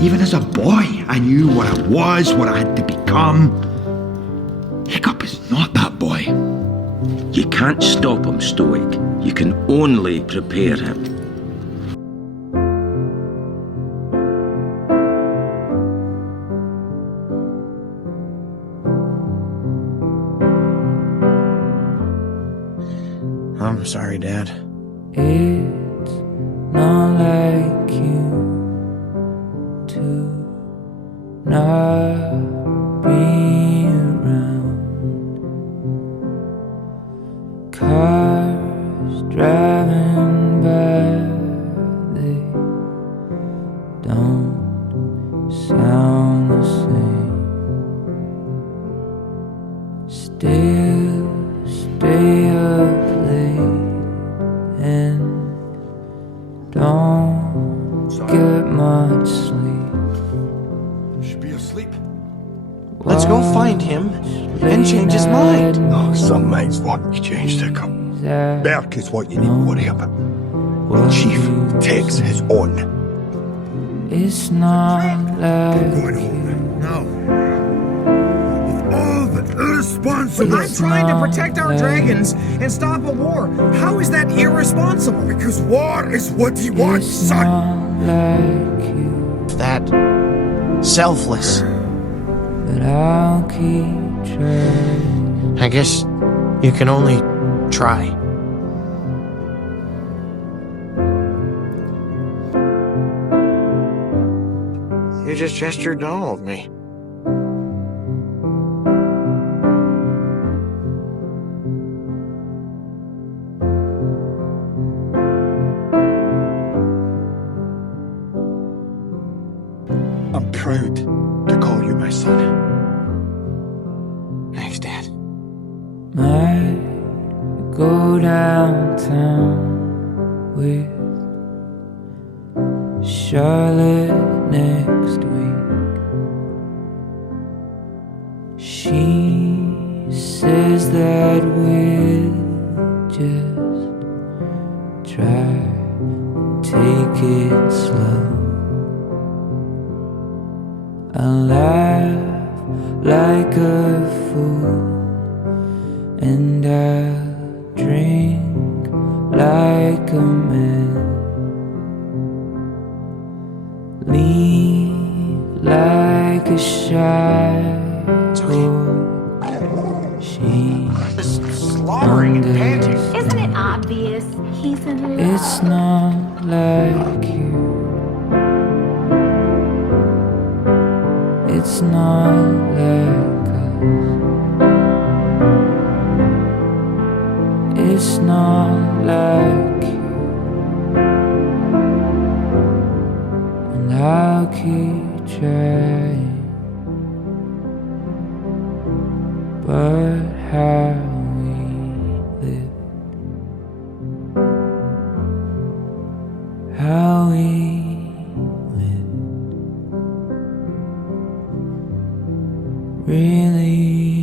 Even as a boy, I knew what I was, what I had to become. Hiccup is not that boy. You can't stop him, Stoic. You can only prepare him. I'm sorry, Dad. It's not like you to not be around. Cars driving by, they don't sound the same. Still stay up late and don't get much sleep. Should be asleep. Let's go find him and change his mind. No, some minds won't be changed, Hiccup. Berk is what you need to worry about. The Chief takes his own. It's not like Going home now. With all the irresponsible. I'm trying to protect our dragons and stop a war. How is that irresponsible? Because war is what he wants, it's son. not like you, That selfless. but I'll keep trying. I guess you can only try. You just gestured to all of me. I'm proud to call you my son. Thanks, Dad. Might go downtown with Charlotte next week. She says that we'll just try and take it slow. I laugh like a fool and I'll drink like a man, leave like a shy boy. She's Slobbering and panting. Isn't it obvious he's in love? It's not like you. It's not like us. It's not like you. And I'll keep trying. But how we live, how we live, really